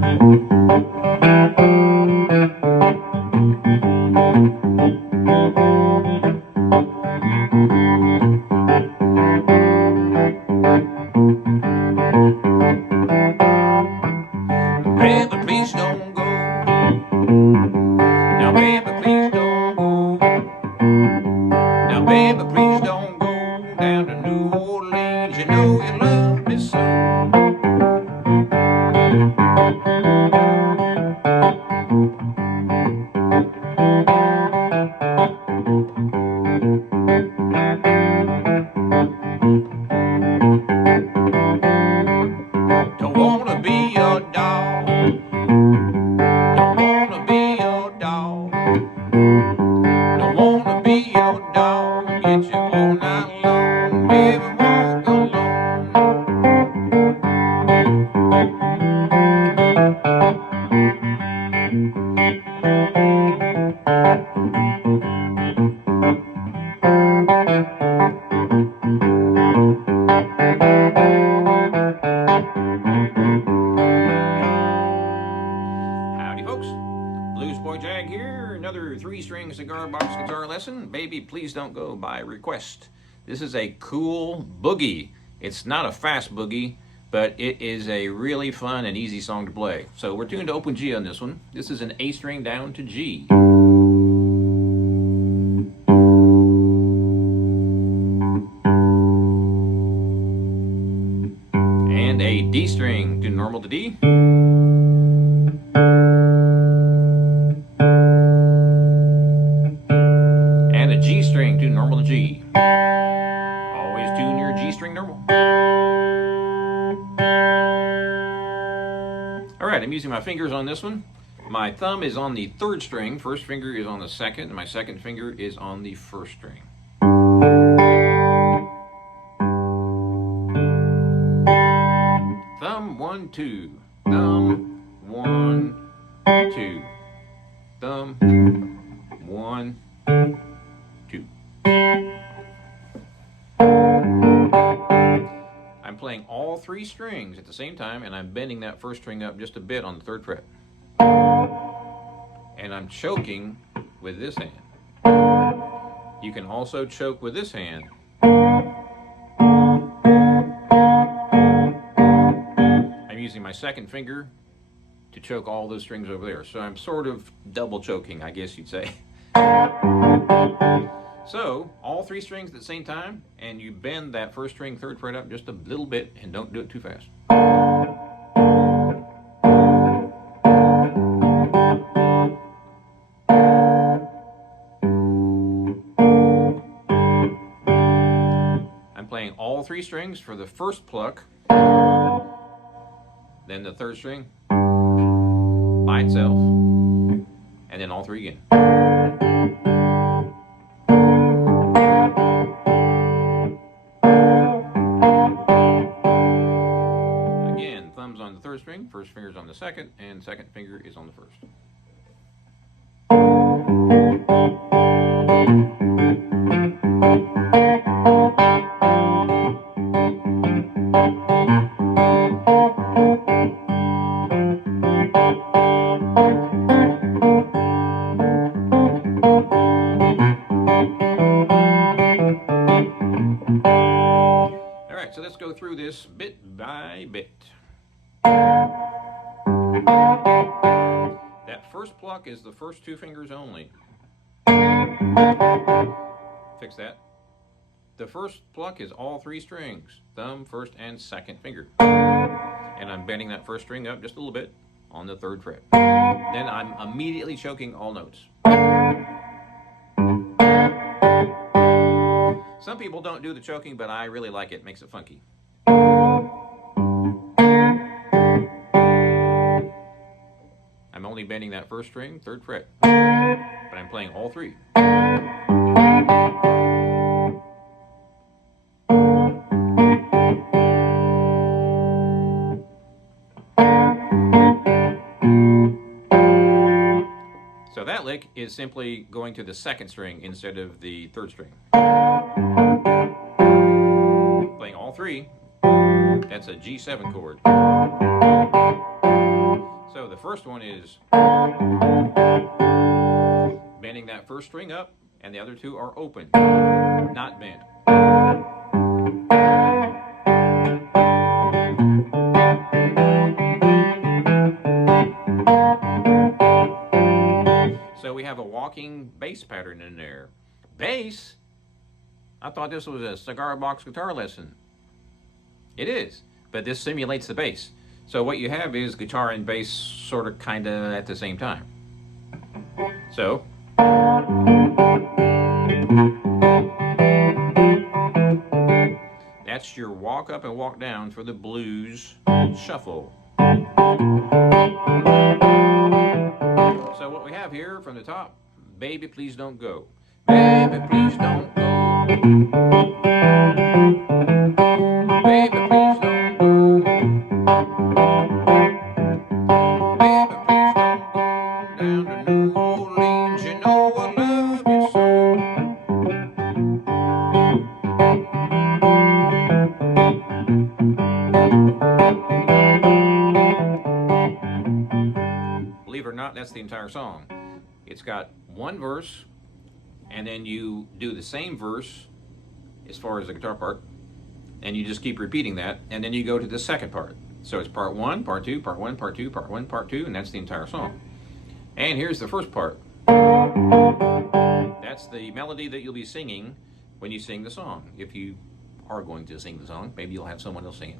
Baby, please don't go. Now, baby, please don't go. Now, baby, please don't go down to New Orleans. You know you love me so. Don't wanna be your dog. Don't wanna be your dog. Don't wanna be your dog. Get you all night long. Baby, walk alone. Howdy, folks. Bluesboyjag here. Another 3-string cigar box guitar lesson. Baby, please don't go by request. This is a cool boogie. It's not a fast boogie, but it is a really fun and easy song to play. So we're tuned to open G on this one. This is an A string down to G. And a D string to normal to D. And a G string to normal to G. Always tune your G string normal. Alright, I'm using my fingers on this one. My thumb is on the 3rd string, first finger is on the 2nd, and my 2nd finger is on the 1st string. Thumb 1, 2. Thumb 1, 2. Thumb 1, 2. I'm playing all 3 strings at the same time, and I'm bending that 1st string up just a bit on the 3rd fret. And I'm choking with this hand. You can also choke with this hand. I'm using my 2nd finger to choke all those strings over there. So I'm sort of double choking, I guess you'd say. So, all 3 strings at the same time, and you bend that 1st string 3rd fret up just a little bit, and don't do it too fast. I'm playing all 3 strings for the 1st pluck, then the 3rd string by itself, and then all 3 again. Again, thumbs on the 3rd string, 1st finger's on the 2nd, and 2nd finger is on the 1st. Alright, so let's go through this bit by bit. That 1st pluck is the 1st 2 fingers only. Fix that. The 1st pluck is all 3 strings, thumb, 1st, and 2nd finger. And I'm bending that 1st string up just a little bit on the 3rd fret. Then I'm immediately choking all notes. Some people don't do the choking, but I really like it. It makes it funky. I'm only bending that 1st string, 3rd fret, but I'm playing all 3. So that lick is simply going to the 2nd string instead of the 3rd string. Playing all 3, that's a G7 chord. So first one is bending that first string up, and the other two are open, not bent. So we have a walking bass pattern in there. Bass? I thought this was a cigar box guitar lesson. It is, but this simulates the bass. So what you have is guitar and bass sort of kind of at the same time. So that's your walk up and walk down for the blues shuffle. So what we have here from the top, baby please don't go. Baby please don't go. Baby please don't go. Baby please don't go down to New Orleans. You know I love you so. Believe it or not, that's the entire song. It's got one verse, and then you do the same verse as far as the guitar part, and you just keep repeating that, and then you go to the second part. So it's part one, part two, part one, part two, part one, part two, and that's the entire song. And here's the first part. That's the melody that you'll be singing when you sing the song. If you are going to sing the song, maybe you'll have someone else sing it.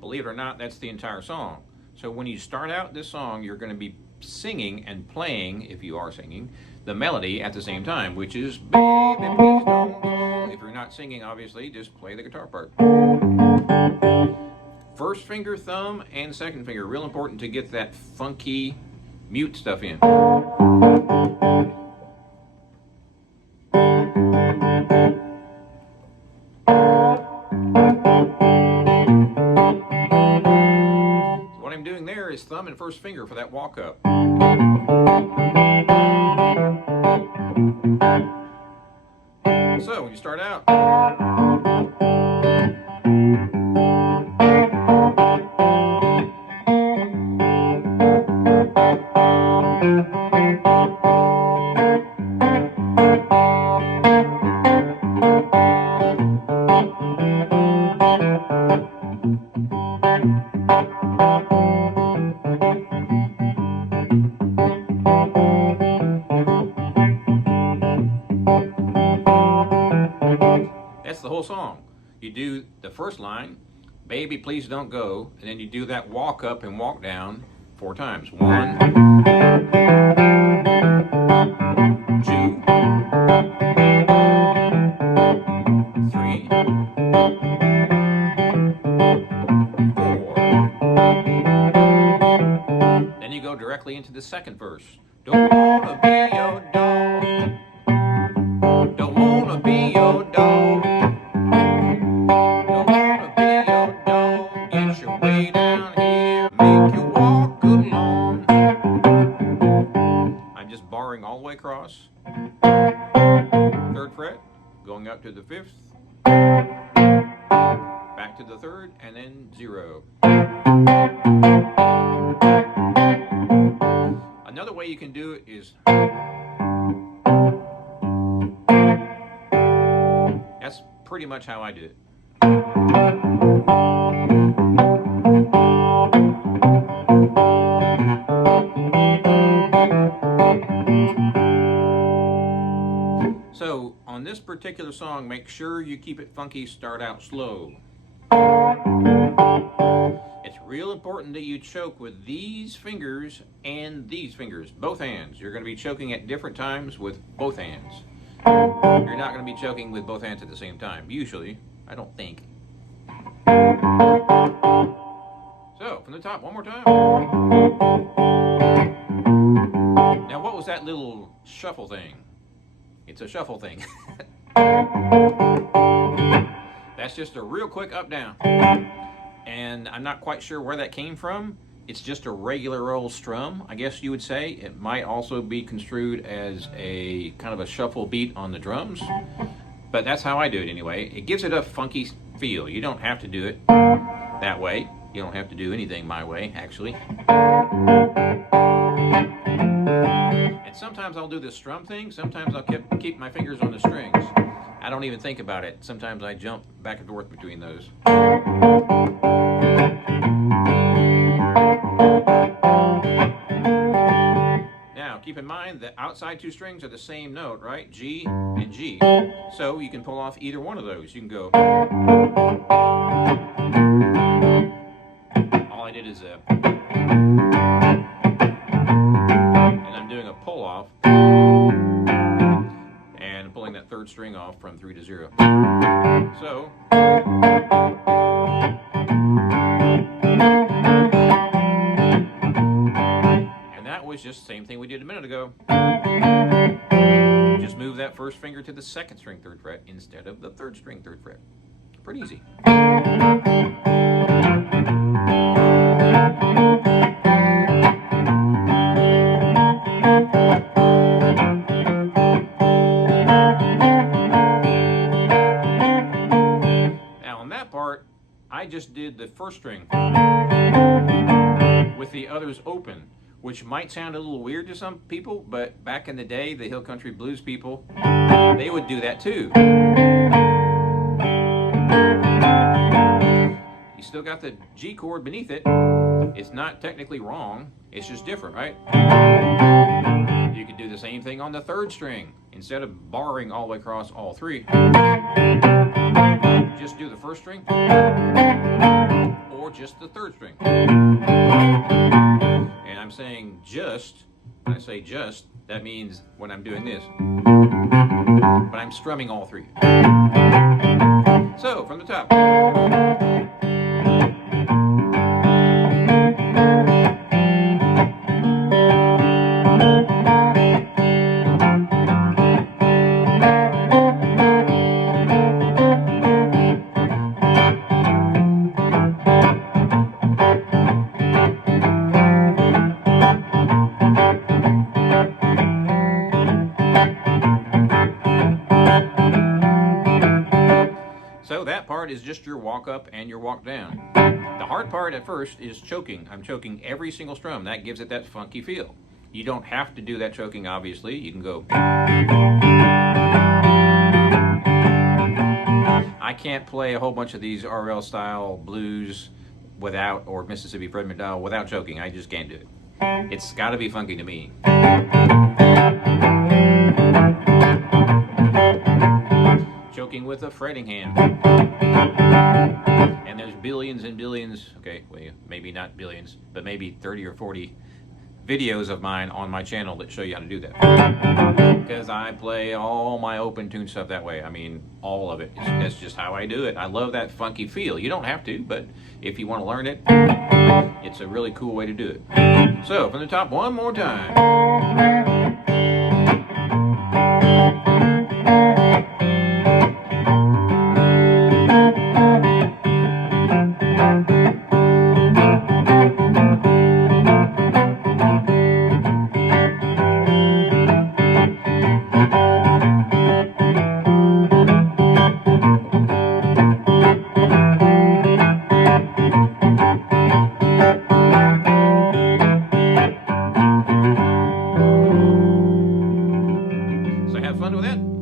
Believe it or not, that's the entire song. So when you start out this song, you're going to be singing and playing, if you are singing, the melody at the same time, which is baby please don't go. If you're not singing, obviously, just play the guitar part. First finger, thumb, and second finger. Real important to get that funky mute stuff in. Is thumb and first finger for that walk up. So when you start out, the whole song. You do the first line, baby please don't go, and then you do that walk up and walk down 4 times. 1, 2, 3, 4. Then you go directly into the second verse. Don't wanna be your dog. Don't wanna be your dog. All the way across. 3rd fret, going up to the 5th, back to the 3rd, and then 0. Another way you can do it is that's pretty much how I do it. So on this particular song, make sure you keep it funky, start out slow. It's real important that you choke with these fingers and these fingers, both hands. You're going to be choking at different times with both hands. You're not going to be choking with both hands at the same time, usually, I don't think. So, from the top, one more time. Now, what was that little shuffle thing? It's a shuffle thing. That's just a real quick up-down. And I'm not quite sure where that came from. It's just a regular old strum, I guess you would say. It might also be construed as a kind of a shuffle beat on the drums. But that's how I do it anyway. It gives it a funky feel. You don't have to do it that way. You don't have to do anything my way, actually. And sometimes I'll do this strum thing. Sometimes I'll keep my fingers on the strings. I don't even think about it. Sometimes I jump back and forth between those. Now, keep in mind that outside two strings are the same note, right? G and G. So you can pull off either one of those. You can go. All I did is and I'm doing a pull off and pulling that third string off from 3 to 0. So just the same thing we did a minute ago. Just move that first finger to the second string 3rd fret instead of the 3rd string 3rd fret. Pretty easy. Now on that part, I just did the first string with the others open, which might sound a little weird to some people, but back in the day, the Hill Country Blues people, they would do that too. You still got the G chord beneath it. It's not technically wrong, it's just different, right? You could do the same thing on the 3rd string. Instead of barring all the way across all 3, just do the 1st string, or just the 3rd string. I'm saying just, when I say just, that means when I'm doing this. But I'm strumming all 3. So, from the top. So that part is just your walk up and your walk down. The hard part at first is choking. I'm choking every single strum. That gives it that funky feel. You don't have to do that choking, obviously. You can go. I can't play a whole bunch of these RL style blues without, or Mississippi Fred McDowell without choking. I just can't do it. It's got to be funky to me. Choking with a fretting hand. And there's billions and billions, okay, well, maybe not billions, but maybe 30 or 40 videos of mine on my channel that show you how to do that. Because I play all my open tune stuff that way. I mean, all of it. That's just how I do it. I love that funky feel. You don't have to, but if you want to learn it, it's a really cool way to do it. So, from the top, one more time.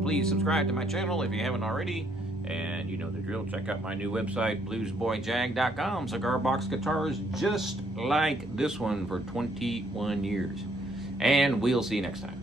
Please subscribe to my channel if you haven't already, and you know the drill. Check out my new website, bluesboyjag.com. Cigar box guitars just like this one for 21 years. And we'll see you next time.